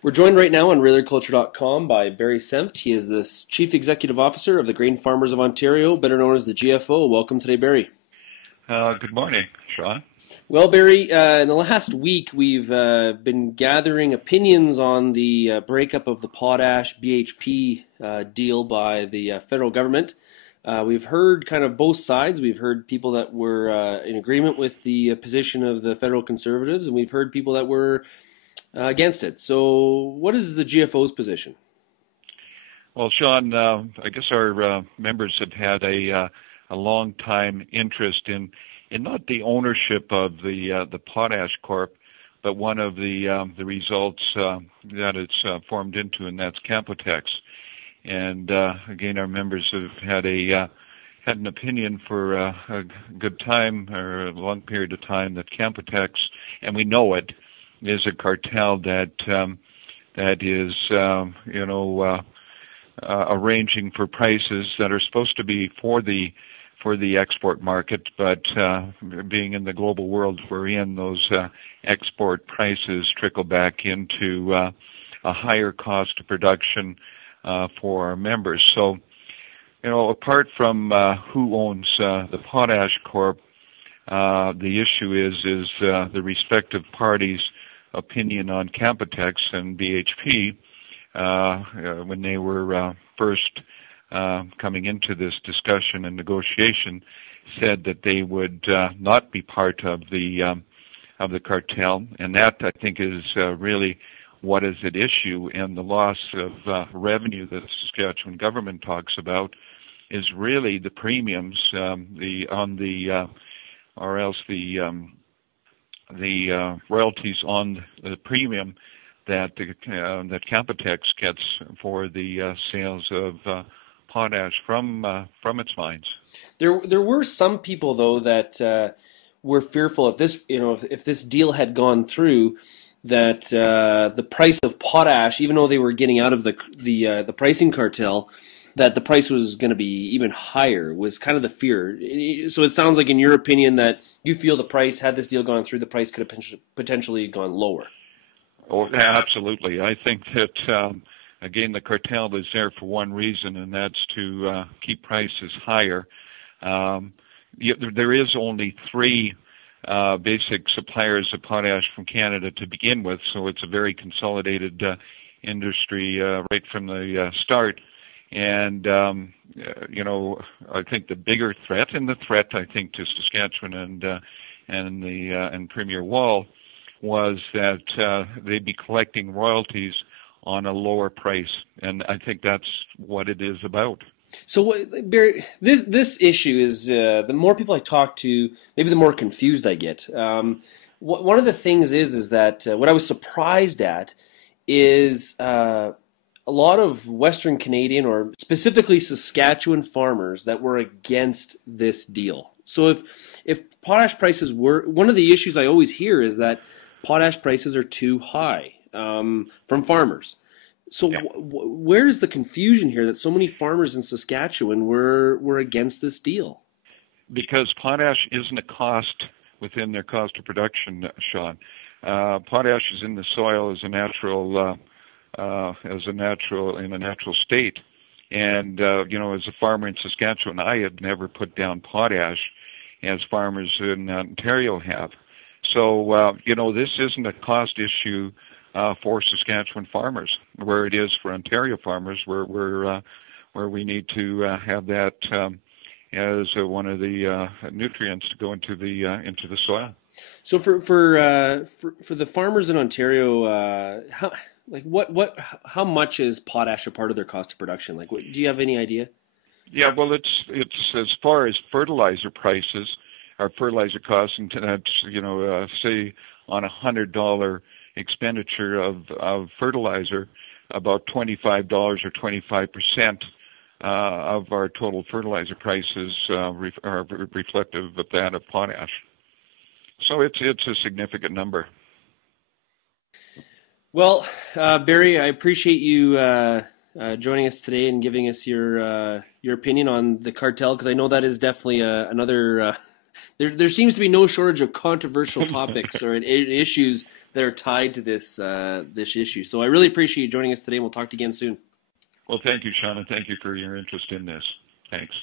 We're joined right now on RailerCulture.com by Barry Senft. He is the Chief Executive Officer of the Grain Farmers of Ontario, better known as the GFO. Welcome today, Barry. Good morning, Sean. Well, Barry, in the last week, we've been gathering opinions on the breakup of the Potash BHP deal by the federal government. We've heard kind of both sides. We've heard people that were in agreement with the position of the federal Conservatives, and we've heard people that were against it. So what is the GFO's position? Well, Sean, I guess our members have had a long time interest in not the ownership of the Potash Corp, but one of the results that it's formed into, and that's Canpotex. And again, our members have had an opinion for a good time or a long period of time that Canpotex, and we know it, is a cartel that is arranging for prices that are supposed to be for the export market, but being in the global world we're in, those export prices trickle back into a higher cost of production for our members. So, apart from who owns the Potash Corp, the issue is the respective parties' opinion on Canpotex and BHP when they were first coming into this discussion and negotiation, said that they would not be part of the cartel, and that I think is really what is at issue. And the loss of revenue that the Saskatchewan government talks about is really the premiums, the royalties on the premium that that Canpotex gets for the sales of potash from its mines. There were some people though that were fearful if this if this deal had gone through, that the price of potash, even though they were getting out of the pricing cartel, that the price was going to be even higher, was kind of the fear. So it sounds like, in your opinion, that you feel the price, had this deal gone through, the price could have potentially gone lower. Oh, absolutely. I think that, again, the cartel is there for one reason, and that's to keep prices higher. There is only three basic suppliers of potash from Canada to begin with, so it's a very consolidated industry right from the start. And I think the bigger threat, and the threat I think to Saskatchewan and Premier Wall, was that they'd be collecting royalties on a lower price, and I think that's what it is about. So, Barry, this issue is the more people I talk to, maybe the more confused I get. One of the things is that what I was surprised at is a lot of Western Canadian, or specifically Saskatchewan farmers, that were against this deal. So if potash prices were, one of the issues I always hear is that potash prices are too high from farmers. So yeah. Where is the confusion here that so many farmers in Saskatchewan were against this deal? Because potash isn't a cost within their cost of production, Sean. Potash is in the soil as a natural in a natural state, and as a farmer in Saskatchewan, I had never put down potash as farmers in Ontario have. So this isn't a cost issue for Saskatchewan farmers, where it is for Ontario farmers, where we need to have that as one of the nutrients to go into the soil. So for the farmers in Ontario, how much is potash a part of their cost of production? Like, do you have any idea? Yeah, well, it's as far as fertilizer prices, our fertilizer costs, and that's say on $100 expenditure of fertilizer, about $25 or 25% of our total fertilizer prices are reflective of that of potash. So it's a significant number. Well, Barry, I appreciate you joining us today and giving us your opinion on the cartel, because I know that is definitely another. There seems to be no shortage of controversial topics or issues that are tied to this issue. So I really appreciate you joining us today, and we'll talk to you again soon. Well, thank you, Sean, and thank you for your interest in this. Thanks.